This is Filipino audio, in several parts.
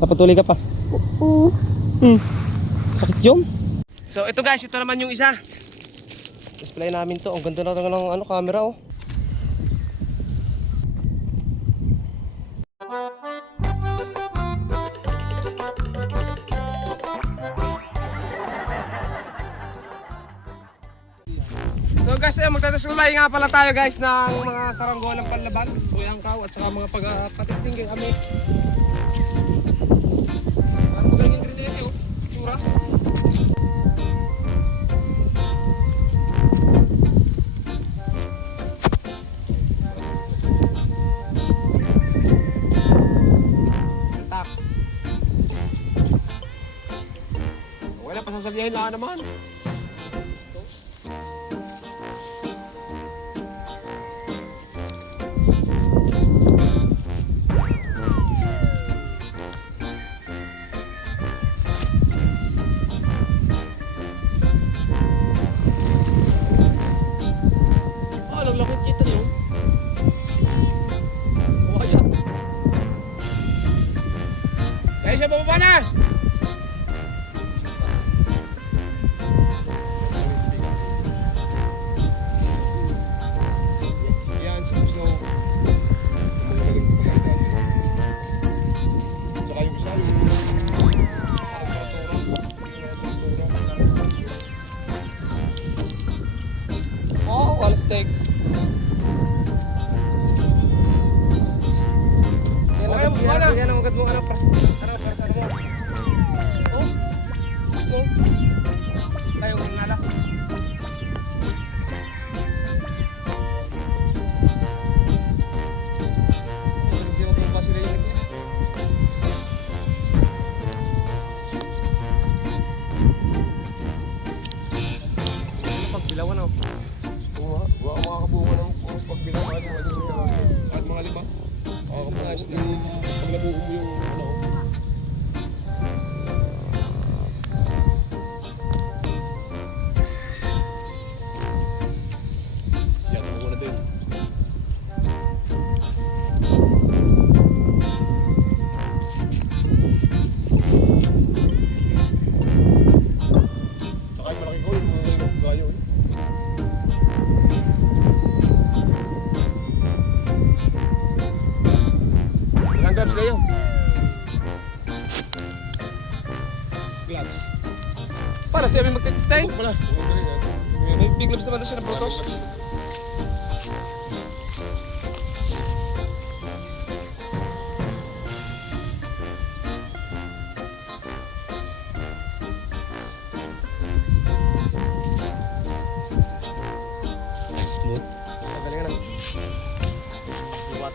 Napatuloy ka pa. Oo. Sakit yun. So ito guys, ito naman yung isa. Display namin to. Ang ganda na ng ano, camera oh. So guys, magtatasulay nga pala tayo guys ng mga saranggolang panlaban, buyangkaw at saka mga pagpatisting kami. Ang magaling ingrediente oh, tsura. Tak. Wala pa sasabihin na naman. Lakot kita yun. Wala. Kaya siya bababa na. Yan si Puso. Magaling pagkakita. Tsaka yung isa yung oh, wala steak. Yan ang magad mo ano para sa mo. Oh. Oh. Tayo ng ngala. Hindi mo pa sila yung ito. Pagbilawan oh. Oo, wala makakabunga ng pagbilawan at mga lima. Nice na. Pag nabuo mo yung ano. Yan, ako na din. Saka yung malaki ko, yung mga gayo. Gloves kayo. Gloves. Para siya may magtitistay. Wala. May big gloves naman na siya ng protos. Smooth. Magaling na. Suwat.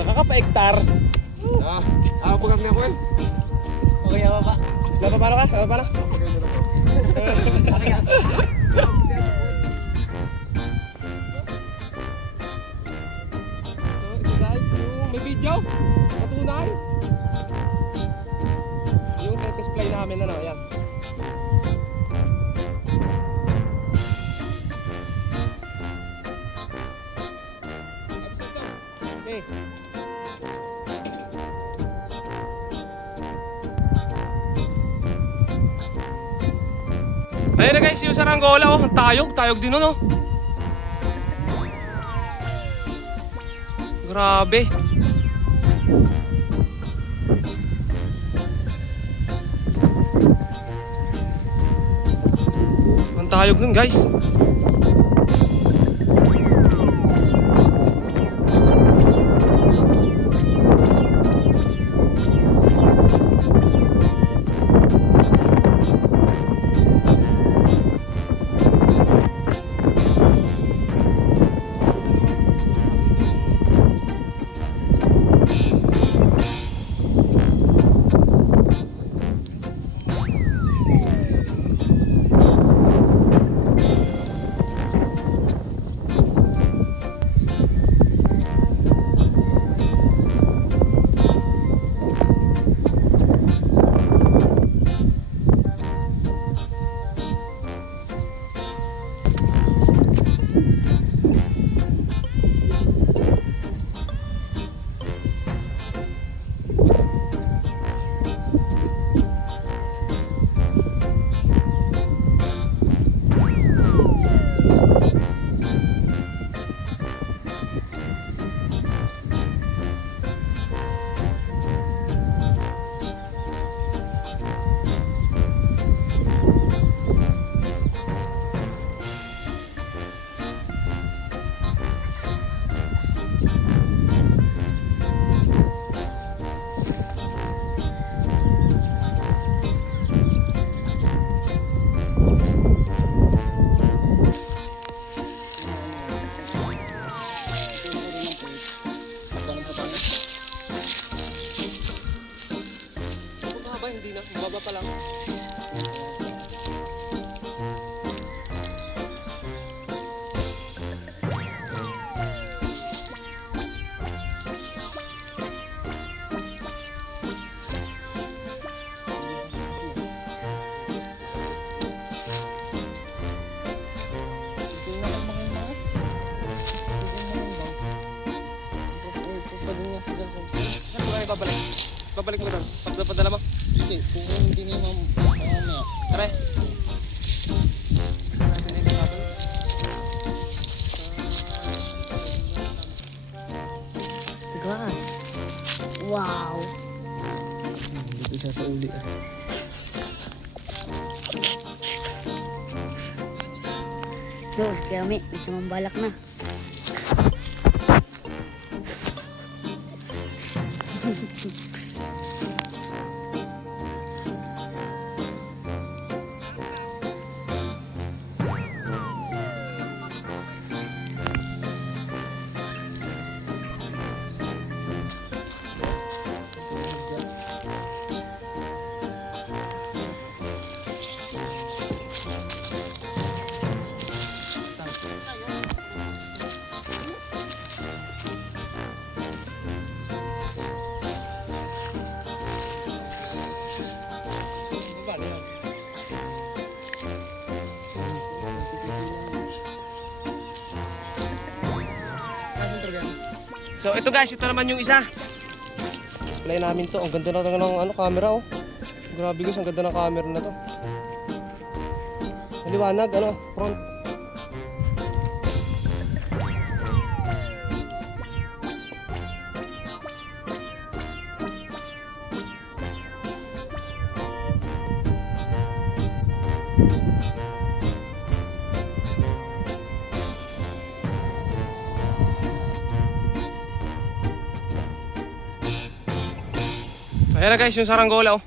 Nakakapa-hektar. Bukas niya ko eh. Okay, apa pa? Napapano ka? Napapano? Okay. So, ito guys, yung may video. Patunay. Yung display namin ano, yan. Okay. Ayun na guys, yung saranggola oh, tayog din oh. Grabe. Ang tayog nun guys. Hindi na, baba pa lang. Babalik mo doon. Pagdapadala mo. Hindi, kung hindi niya mamaya. Tara. Grass. Wow. Dito isa sa uli. Yo, si Kami, may sumambalak na. So ito guys, ito naman yung isa. Play namin to. Ang ganda na ng camera oh. Grabe guys, ang ganda ng camera na to. Maliwanag front. Ayan na guys, yung saranggola oh.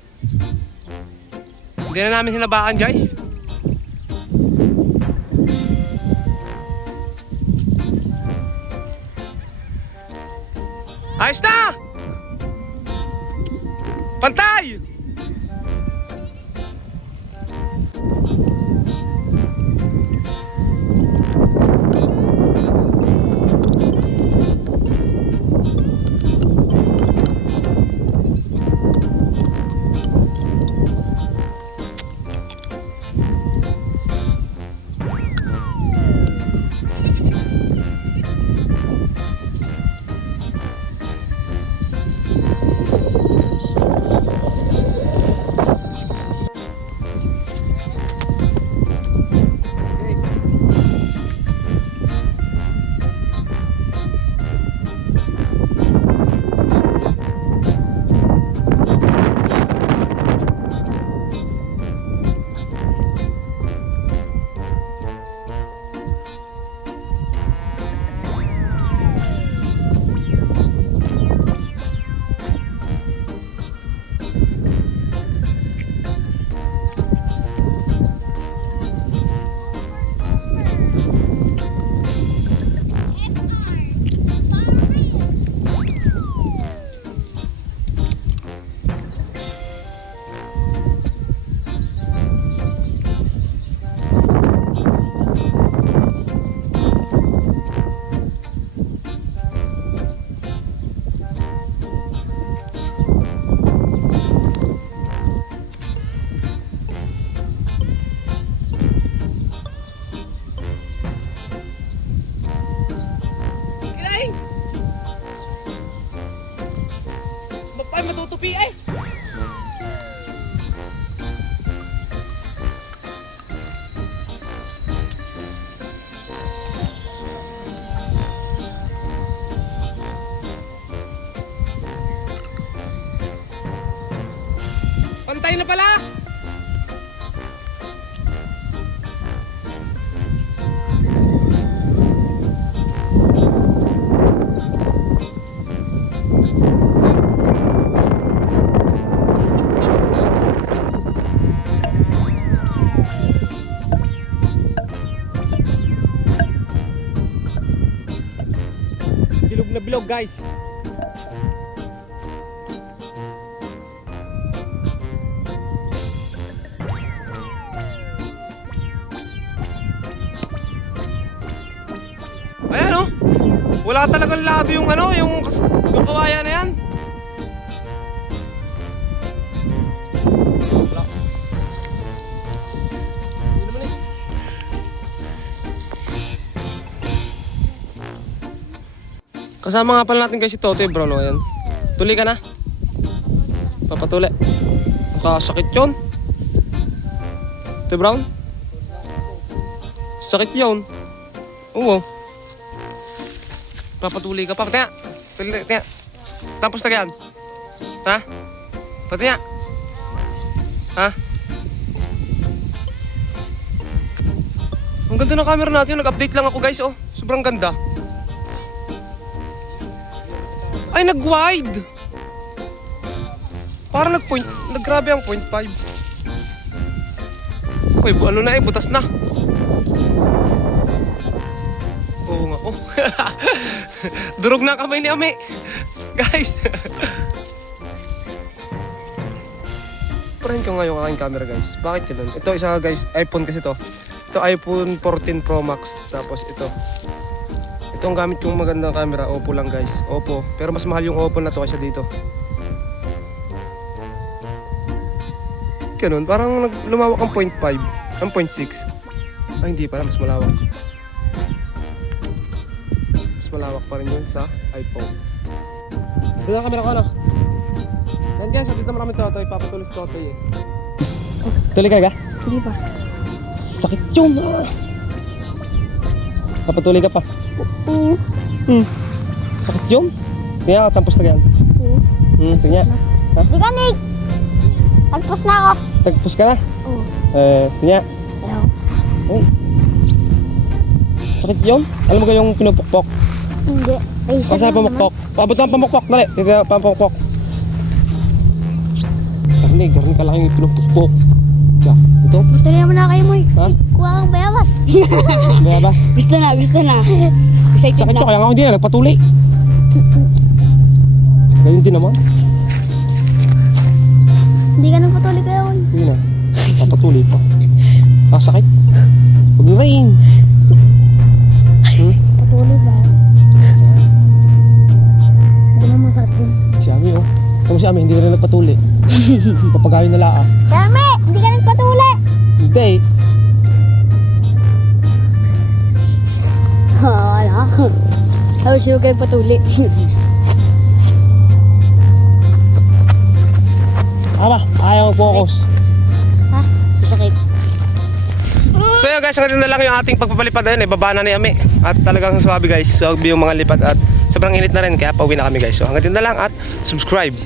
Hindi na namin hinabaan guys. Ayos na! Pantay! Lupi eh! Pantay na pala! Bilog na bilog guys. Ayan oh. Wala talagang lado yung ano, yung kawayan na yan. Wala. Hindi naman eh. Kasama nga pala natin guys si Totoy bro, no? Ayan. Tuli ka na. Papatuli. Nakasakit yun. Totoy Brown? Sakit yun. Oo. Papatuli ka pa. Pati nga. Pati nga. Tapos tagayan. Ha? Pati nga. Ha? Ang ganda ng camera natin. Nag-update lang ako guys. Oh. Sobrang ganda. Ay, nag-wide. Parang nag-point. Nag-grabe ang 0.5. Uy, ano na eh. Butas na. Oo nga. Oh. Durog na ang kamay ni Ame. Guys. Parahin ko nga yung aking camera guys. Bakit ganun? Ito isa guys. iPhone kasi to. Ito iPhone 14 Pro Max. Tapos ito. Ito ang gamit kong magandang camera. Oppo lang guys. Oppo. Pero mas mahal yung Oppo na to kaysa dito. Ganun. Parang lumawak ang 0.5. Ang 0.6. Ay hindi pala. Mas malawak. Malawak pa rin yun sa iPhone. Dito ang camera ko ano? Yan guys, dito marami Totoy. Papatuloy si Totoy eh. Tuloy ka ga? Sige pa. Sakit yun ah. Papatuloy ka pa. Oo. Sakit yun? Kaya tampos na yan. Oo. Tingnan. Ha? Di ka, Nick! Tagpos na ako. Tagpos ka na? Oo. Tingnan. Ayaw. Ay. Sakit yun? Alam mo kayong pinupukpok? Hindi. Ay, isa Pasay lang pamukpok. Paabot ang pamukpok. Dali. Dito pamukpok. Karni. Karni kalaking pinupukpok. Yeah. Ito. naman. Tuloy mo na kayo mo. Ha? Kuha kang bayabas. Bayabas. Gusto na, gusto na. Excited Sakit na. yun. Kaya nga ako hindi na nagpatuli. Ganyan din naman. Hindi ka nang patuloy kayo. Hindi na. Papatuli pa. Sakit. Huwag na rin. Patuloy ba? Hindi naman masakit yun. Si Ami oh. Kung si Ami hindi na rin nagpatuli. Papagayon na laa. Kami! Hindi ka nang patuloy! Hindi. Wala. Ayaw siya kayo patuloy. Aba, ayaw mag-focus. Ha? Masakit. So yun guys, hanggang na lang yung ating pagpapalipad ayun, baba na ni Ami. At talagang swabe guys, swabe yung mga lipad at sobrang init na rin kaya pauwi na kami guys. So hanggang na lang at subscribe.